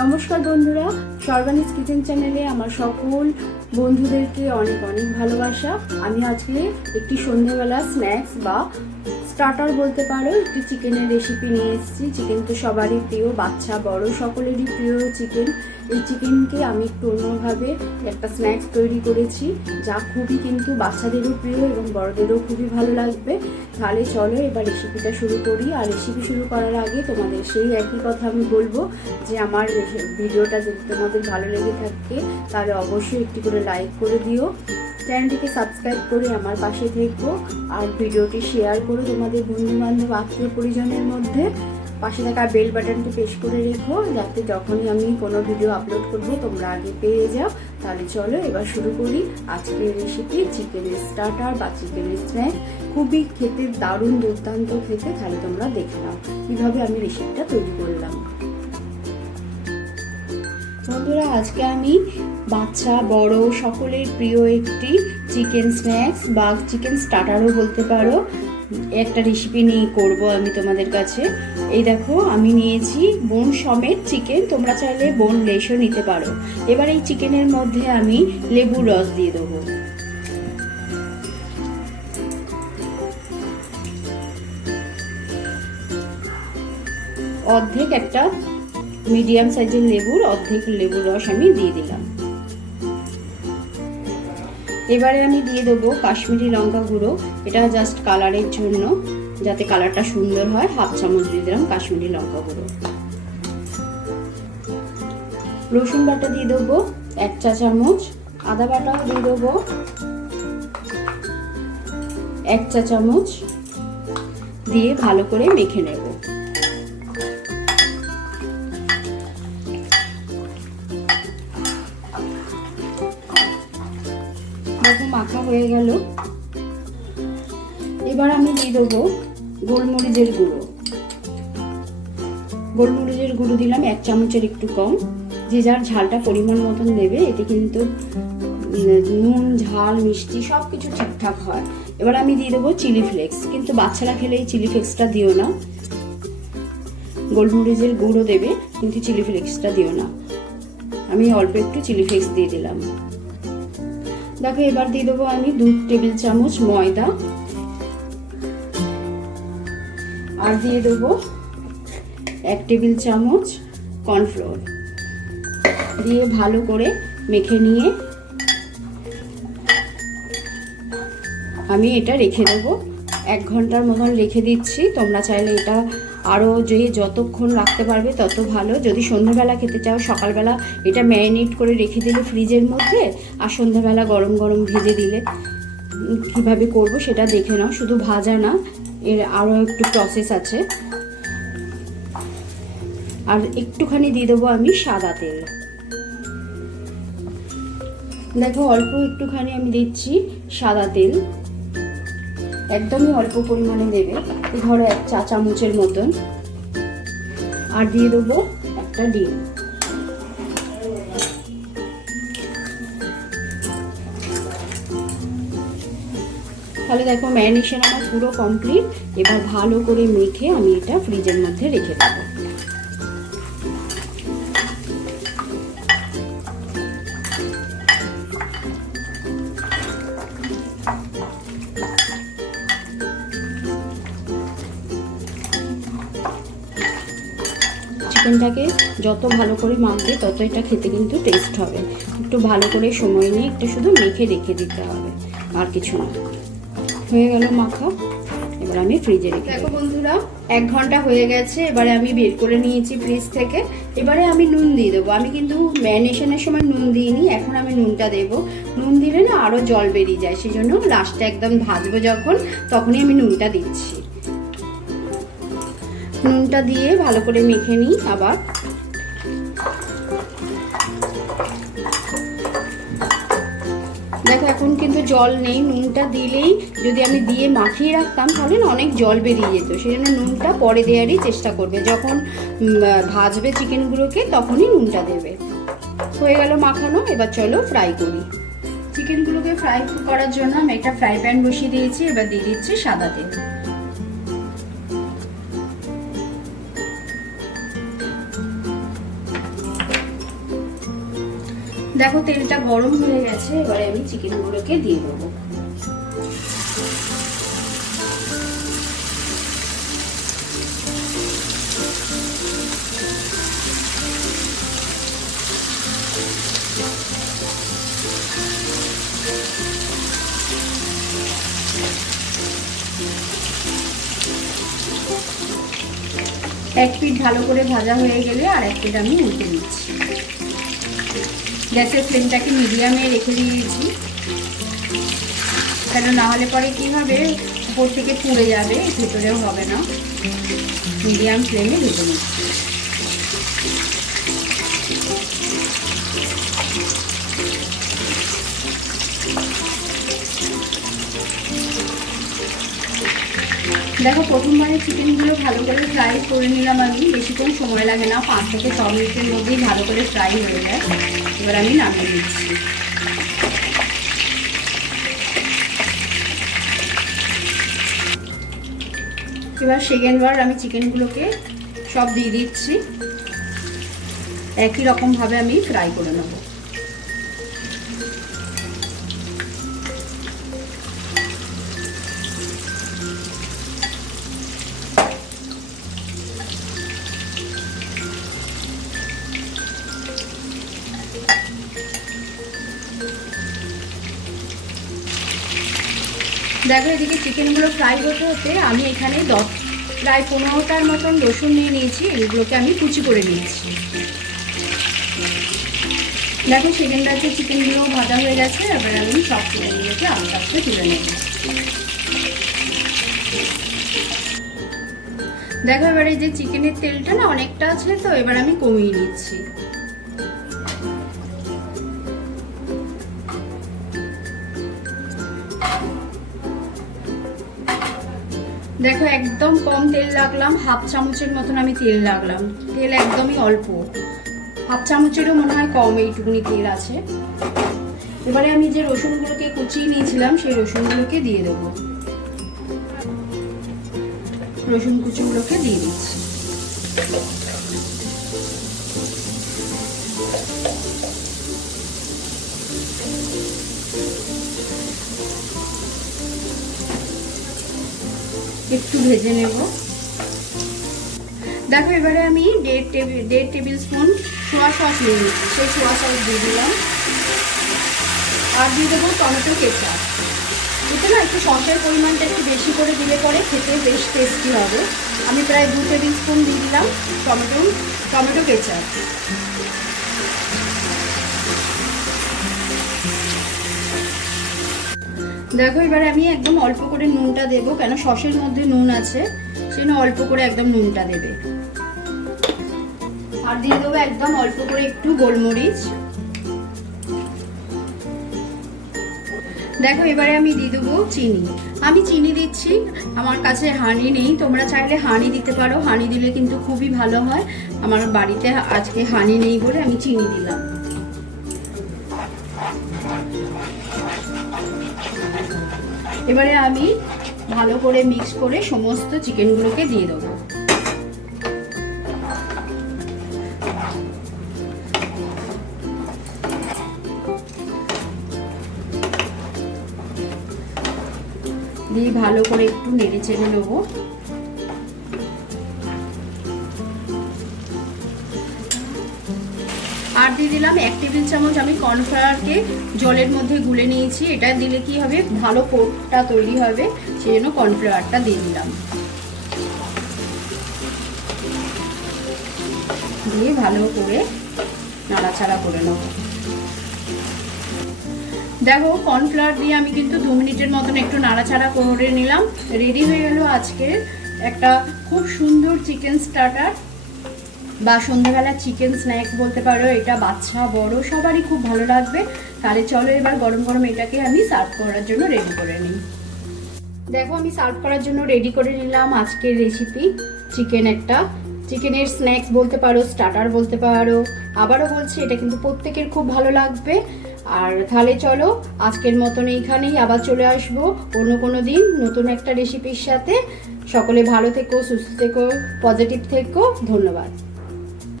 নমস্কার বন্ধুরা, সর্বানিস কিচেন চ্যানেলে আমার সকল বন্ধুদেরকে অনেক অনেক ভালোবাসা। আমি আজকে একটি সন্ধ্যেবেলা স্ন্যাক্স বা স্টার্টার বলতে পারো, একটি চিকেনের রেসিপি নিয়ে এসেছি। চিকেন তো সবারই প্রিয়, বাচ্চা, বড় সকলেরই প্রিয় চিকেন। এই চিকেনকে আমি একটু অন্যভাবে একটা স্ন্যাক্স তৈরি করেছি, যা খুবই কিন্তু বাচ্চাদেরও প্রিয় এবং বড়দেরও খুবই ভালো লাগবে। তাহলে চলো এবার রেসিপিটা শুরু করি। আর রেসিপি শুরু করার আগে তোমাদের সেই একই কথা আমি বলব, যে আমার ভিডিওটা যদি তোমাদের ভালো লেগে থাকে, তাহলে অবশ্যই একটি করে লাইক করে দিও। চ্যানেলটিকে সাবস্ক্রাইব করে আমার পাশে থেকো। আর ভিডিওটি শেয়ার করো তোমাদের বন্ধু বান্ধব আত্মীয় পরিজনের মধ্যে। পাশে থাকা বেল বাটনটি প্রেস করে রেখো, যাতে যখনই আমি কোনো ভিডিও আপলোড করব, তোমরা আগে পেয়ে যাও। তাহলে চলো এবার শুরু করি। আজকের রেসিপি চিকেনের স্টার্টার বা চিকেনের স্ন্যাক খুবই খেতে দারুণ দুর্দান্ত খেতে, তাহলে তোমরা দেখে নাও কীভাবে আমি রেসিপিটা তৈরি করলাম। বন্ধুরা, আজকে আমি বাচ্চা, বড়, সকলের প্রিয় একটি চিকেন স্ন্যাক্স বা চিকেন স্টার্টারও বলতে পারো। একটা রেসিপি নিয়ে করব আমি তোমাদের কাছে। এই দেখো, আমি নিয়েছি বোন সমেত চিকেন তোমরা চাইলে বোন লেসও নিতে পারো। এবার এই চিকেনের মধ্যে আমি লেবুর রস দিয়ে দেবো। অর্ধেক একটা মিডিয়াম সাইজের লেবুর, অর্ধেক লেবুর রস আমি দিয়ে দিলাম। এবারে আমি দিয়ে দেবো কাশ্মীরি লঙ্কা গুঁড়ো। এটা জাস্ট কালারের জন্য, যাতে কালারটা সুন্দর হয়, হাফ চামচ দিয়ে দিলাম কাশ্মীরি লঙ্কা গুঁড়ো। রসুন বাটা দিয়ে দেবো এক চা চামচ, আদা বাটাও দিয়ে দেবো এক চা চামচ, দিয়ে ভালো করে মেখে নেব। দেবো গোলমরিচের গুঁড়ো। গোলমরিচের গুঁড়ো দিলাম এক চামচের একটু কম। যে যার ঝালটা পরিমাণ মতন দেবে, এতে কিন্তু নুন, ঝাল, মিষ্টি সব কিছু ঠিকঠাক হয়। এবার আমি দিয়ে দেবো চিলি ফ্লেক্স। কিন্তু বাচ্চারা খেলে এই চিলি ফ্লেক্সটা দিও না। গোলমরিচের গুঁড়ো দেবে, কিন্তু চিলি ফ্লেক্সটা দিও না। আমি অল্প একটু চিলি ফ্লেক্স দিয়ে দিলাম। দেখো, এবার দিয়ে দেবো আমি দু টেবিল চামচ ময়দা। আর দিয়ে দেবো এক টেবিল চামচ কর্নফ্লোর। দিয়ে ভালো করে মেখে নিয়ে আমি এটা রেখে দেবো। এক ঘণ্টার মতন রেখে দিচ্ছি। তোমরা চাইলে এটা আরও যে যতক্ষণ রাখতে পারবে তত ভালো। যদি সন্ধ্যাবেলা খেতে চাও, সকালবেলা এটা ম্যারিনেট করে রেখে দিলে ফ্রিজের মধ্যে আর সন্ধ্যাবেলা গরম গরম ভেজে দিলে কীভাবে করব সেটা দেখে নাও। শুধু ভাজা না এর আরও একটু প্রসেস আছে। আর একটুখানি দিয়ে দেবো আমি সাদা তেল। দেখো অল্প একটুখানি আমি দিচ্ছি সাদা তেল। একদমই অল্প পরিমাণে দেবে। ধরো এক চা চামচের মতন। আর দিয়ে দেবো একটা ডিম। তাহলে দেখো ম্যারিনেশন আমার পুরো কমপ্লিট। এবার ভালো করে মেখে আমি এটা ফ্রিজের মধ্যে রেখে দেবো। চিকেনটাকে যত ভালো করে মাখবে, তত এটা খেতে কিন্তু টেস্ট হবে। একটু ভালো করে সময় নিয়ে একটু শুধু মেখে রেখে দিতে হবে, আর কিছু না। হয়ে গেল মাখা। এবার আমি ফ্রিজে রেখে দেখো বন্ধুরা এক ঘণ্টা হয়ে গেছে এবারে আমি বের করে নিয়েছি ফ্রিজ থেকে। এবারে আমি নুন দিয়ে দেবো। আমি কিন্তু ম্যারিনেশনের সময় নুন দিইনি এখন আমি নুনটা দেবো। নুন দিলে না আরও জল বেরিয়ে যায় সেই জন্য লাস্টে একদম ভাজবো যখন তখনই আমি নুনটা দিচ্ছি। নুনটা দিয়ে ভালো করে মেখে নিই আবার। দেখো, এখন কিন্তু জল নেই, নুনটা দিলেই যদি আমি দিয়ে মাখিয়ে রাখতাম, তাহলে না অনেক জল বেরিয়ে যেত। সেই জন্য নুনটা পরে দেওয়ারই চেষ্টা করবে। যখন ভাজবে চিকেনগুলোকে, তখনই নুনটা দেবে। হয়ে গেল মাখানো, এবার চলো ফ্রাই করি। চিকেনগুলোকে ফ্রাই করার জন্য আমি একটা ফ্রাই প্যান বসিয়ে দিয়েছি, এবার দিয়ে দিচ্ছি সাদা তেল। দেখো, তেলটা গরম হয়ে গেছে, এবারে আমি চিকেনগুলোকে দিয়ে দেবো। এক পিঠ ভালো করে ভাজা হয়ে গেলে আর এক পিঠ আমি উল্টে দিচ্ছি। গ্যাসের ফ্লেমটাকে মিডিয়ামে রেখে দিয়েছি। কেন না হলে পরে কী হবে? উপর থেকে পুড়ে যাবে, ভেতরেও হবে না। মিডিয়াম ফ্লেমে ভেজে নিচ্ছি। দেখো প্রথমবারে চিকেনগুলো ভালো করে ফ্রাই করে নিলাম আমি। বেশিক্ষণ সময় লাগে না, পাঁচ থেকে ছ মিনিটের মধ্যেই ভালো করে ফ্রাই হয়ে যায়। এবার আমি নামিয়ে দিচ্ছি এবার সেকেন্ডবার আমি চিকেনগুলোকে সব দিয়ে দিচ্ছি। একই রকমভাবে আমি ফ্রাই করে নেব। দেখো এদিকে চিকেনগুলো ফ্রাই হতে হতে আমি এখানে দশ, প্রায় পনেরোটার মতন রসুন নিয়ে নিয়েছি, এগুলোকে আমি কুচি করে নিয়েছি। দেখো সেকেন্ড ব্যাচে চিকেনগুলো ভাজা হয়ে গেছে, এবার আমি সব চিকেনগুলোকে আস্তে আস্তে তুলে নেব। দেখো এবার এই যে চিকেনের তেলটা না অনেকটা আছে তো, এবার আমি কমিয়ে নিচ্ছি। দেখো, একদম কম তেল লাগলাম হাফ চামচের মতন আমি তেল লাগলাম তেল একদমই অল্প। হাফ চামচেরও মনে হয় কম এইটুকুনি তেল আছে। এবারে আমি যে রসুনগুলোকে কুচিয়ে নিয়েছিলাম, সেই রসুনগুলোকে দিয়ে দেবো। রসুন কুচিগুলোকে দিয়ে দিচ্ছি। একটু ভেজে নেব। দেখো, এবারে আমি দেড় টেবিল দেড় টেবিল স্পুন সোয়া সস নিয়ে নিচ্ছি। সেই সোয়া সস দিয়ে দিলাম। আর দিয়ে দেবো টমেটো কেচাপ। এতে না একটু সসের পরিমাণটা একটু বেশি করে দিলে পরে খেতে বেশ টেস্টি হবে। আমি প্রায় দু টেবিল স্পুন দিয়ে দিলাম টমেটো টমেটো কেচাপ। দেখো, এবারে আমি একদম অল্প করে নুনটা দেবো, কেন সসের মধ্যে নুন আছে, সেই অল্প করে একদম নুনটা দেবে। আর দিয়ে দেবো একদম অল্প করে একটু গোলমরিচ। দেখো, এবারে আমি দিয়ে দেবো চিনি। আমি চিনি দিচ্ছি, আমার কাছে হানি নেই, তোমরা চাইলে হানি দিতে পারো। হানি দিলে কিন্তু খুবই ভালো হয়। আমার বাড়িতে আজকে হানি নেই বলে আমি চিনি দিলাম। এবারে আমি ভালো করে মিক্স করে সমস্ত চিকেনগুলোকে দিয়ে দেবো। দিয়ে ভালো করে একটু নেড়ে চেড়ে নেব। দিয়ে দিলাম। এক টেবিল চামচ আমি কর্নফ্লাওয়ারকে জলের মধ্যে গুলে নিয়েছি। এটা দিলে কি হবে? ভালো কোটটা তৈরি হবে। সেই জন্য কর্নফ্লাওয়ারটা দিয়ে দিলাম। দিয়ে ভালো করে নাড়াচাড়া করে নেব। দেখো, কর্নফ্লাওয়ার দিয়ে আমি কিন্তু দু মিনিটের মতন একটু নাড়াচাড়া করে নিলাম। রেডি হয়ে গেল আজকের একটা খুব সুন্দর চিকেন স্টার্টার। বা সন্ধ্যাবেলা চিকেন স্ন্যাক্স বলতে পারো, এটা বাচ্চা, বড়, সবারই খুব ভালো লাগবে। তাহলে চলো এবার গরম গরম এটাকে আমি সার্ভ করার জন্য রেডি করে নিই। দেখো আমি সার্ভ করার জন্য রেডি করে নিলাম আজকের রেসিপি চিকেন একটা। চিকেনের স্ন্যাক্স বলতে পারো স্টার্টার বলতে পারো। আবারও বলছি, এটা কিন্তু প্রত্যেকের খুব ভালো লাগবে। আর তাহলে চলো, আজকের মতন এইখানেই আবার চলে আসব অন্য কোনো দিন নতুন একটা রেসিপির সাথে। সকলে ভালো থেকো, সুস্থ থেকো পজিটিভ থেকো, ধন্যবাদ।